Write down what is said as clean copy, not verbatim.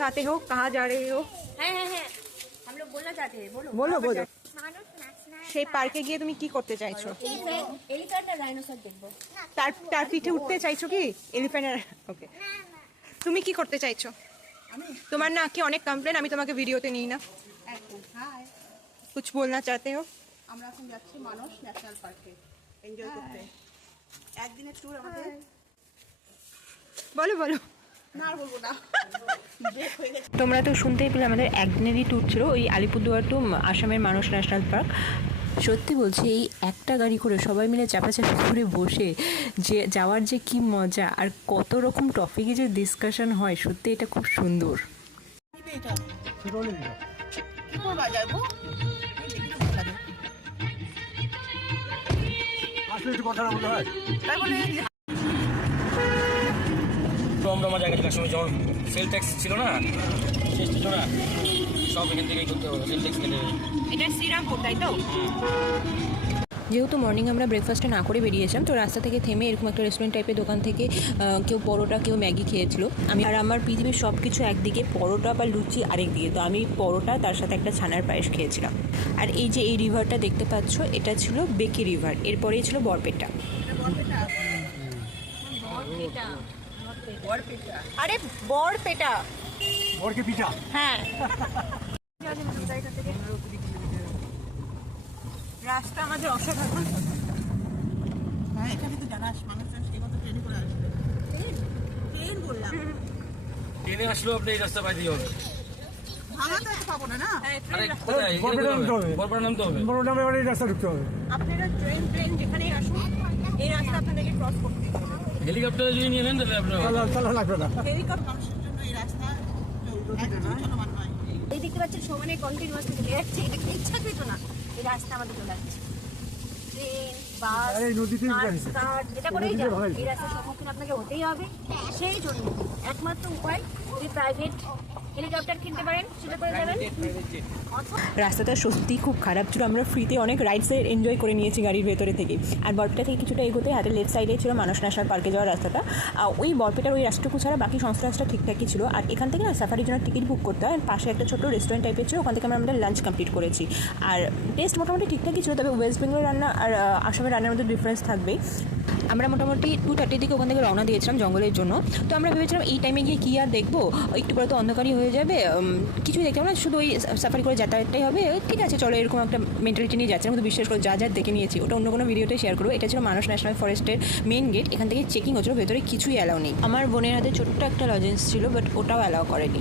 चाहते हो, कहाँ जा रहे हो? হ্যাঁ हम लोग बोलना चाहते हैं बोलो বলো বলো। মানুষ ন্যাশনাল সেই পার্কে গিয়ে তুমি কি করতে চাইছো? এলিফ্যান্ট আর ডাইনোসর দেখবো তার তার পিঠে উঠতে চাইছো কি? এলিফ্যান্টের। ওকে, তুমি কি করতে চাইছো? তোমার না কি অনেক কমপ্লেন, আমি তোমাকে ভিডিওতে নিই না। হাই, कुछ बोलना चाहते हो? আমরা এখন যাচ্ছি মানস ন্যাশনাল পার্কে এনজয় করতে। একদিনের ট্যুর আমাদের। বলো বলো। না আর বলবো না, ব্রেক হয়ে গেছে। তোমরা তো শুনতেই পেলে আমাদের একদিনেরই ট্যুর ছিল ওই আলিপুরদুয়ার টু আসামের মানস ন্যাশনাল পার্ক। সত্যি বলছি, এই একটা গাড়ি করে সবাই মিলে চাপাচাপি করে বসে যে যাওয়ার যে কি মজা, আর কত রকম টপিকে যে ডিসকাশন হয়, সত্যি এটা খুব সুন্দর। এটা কি করবা যাবো? ভালো লাগে। আসলে একটু কথা না বলতে হয়। তাই বলে আমরা জায়গা থেকে সময় যখন সেল ট্যাক্স ছিল না, শেষ ছিল না, সব এখান থেকেই করতে হবে, সেল ট্যাক্স কেটে। এটা শ্রীরামপুর, তাই তো? যেহেতু মর্নিং আমরা ব্রেকফাস্টে না করে বেরিয়েছিলাম, তো রাস্তা থেকে থেমে এরকম একটা রেস্টুরেন্ট টাইপের দোকান থেকে কেউ পরোটা, কেউ ম্যাগি খেয়েছিল। আমি আর আমার পৃথিবীর সব কিছু একদিকে, পরোটা বা লুচি আরেক দিকে। তো আমি পরোটা, তার সাথে একটা ছানার পায়েস খেয়েছিলাম। আর এই যে এই রিভারটা দেখতে পাচ্ছ, এটা ছিল বেকি রিভার, এরপরেই ছিল বরপেটা। আরে বরপেটা, ওরকে পিঠা। হ্যাঁ। রাস্তা আমাদের অসাধারণ। হ্যাঁ, এখানে তো জানাস মানুষ সেই মতো ট্রেনে করে আসবে। ট্রেন বললাম, ট্রেনে আসলেও আপনি এই রাস্তা পাই দিয়ে হবে। ভাঙা তো এত পাবো না না। আরে কোথায়? বরপেটা নামতে হবে। বড় নামে এই রাস্তা ঢুকতে হবে। আপনারা ট্রেন যেখানেই আসুন, এই রাস্তা আপনাদেরকে ক্রস করতে হবে। হেলিকপ্টারে যদি নিয়ে নেন তাহলে আপনার চালা লাগবে না। হেলিকপ্টার মানুষের জন্য এই রাস্তা একদম চলমান নয়। এই দেখতে পাচ্ছেন সমানে কন্টিনিউয়াসলি চলে যাচ্ছে, এটা কি ইচ্ছাকৃত না, এই রাস্তা আমাদের চলে যাচ্ছে ট্রেন, বাস, এই নদীতে উঠে কার যেটা করেই নদীতে যান, হয়। এই রাস্তার সম্মুখীন আপনাকে হতেই হবে। সেই জন্য একমাত্র উপায় যদি প্রাইভেট হেলিকপ্টার কিনতে পারেন সেটা করে যাবেন। রাস্তাটা সত্যিই খুব খারাপ ছিল। আমরা ফ্রিতে অনেক রাইডসে এনজয় করে নিয়েছি গাড়ির ভেতরে থেকে। আর বরপেটা থেকে কিছুটা এগোতে হাতের লেফট সাইডে ছিল মানস ন্যাশনাল পার্কে যাওয়ার রাস্তাটা। ওই বরপেটার ওই রাস্তাটুকু ছাড়া বাকি সমস্ত রাস্তা ঠিকঠাকই ছিল। আর এখান থেকে না সাফারির জন্য টিকিট বুক করতে হয়। পাশে একটা ছোটো রেস্টুরেন্ট টাইপের ছিল, ওখান থেকে আমরা আমাদের লাঞ্চ কমপ্লিট করেছি। আর টেস্ট মোটামুটি ঠিকঠাকই ছিল, তবে ওয়েস্ট বেঙ্গল রান্না আর আসামের রান্নার মধ্যে ডিফারেন্স থাকবেই। আমরা মোটামুটি 2:30 দিকে ওখান থেকে রওনা দিয়েছিলাম জঙ্গলের জন্য। তো আমরা ভেবেছিলাম এই টাইমে গিয়ে কী আর দেখবো, একটু পরে তো অন্ধকারই হয়ে যাবে, কিছুই দেখতে হবে না, শুধু ওই সাফারি করে যাতায়াতটাই হবে। ঠিক আছে চলো, এরকম একটা মেন্টালিটি নিয়ে যাচ্ছে। কিন্তু বিশ্বাস করে যা যা দেখে নিয়েছি ওটা অন্য কোনো ভিডিওতে শেয়ার করবো। এটা ছিল মানস ন্যাশনাল ফরেস্টের মেন গেট। এখান থেকে চেকিং হচ্ছিল, ভেতরে কিছুই অ্যালাউ নেই। আমার বোনের হাতে ছোট্ট একটা লজেন্স ছিল, বাট ওটাও অ্যালাউ করেনি।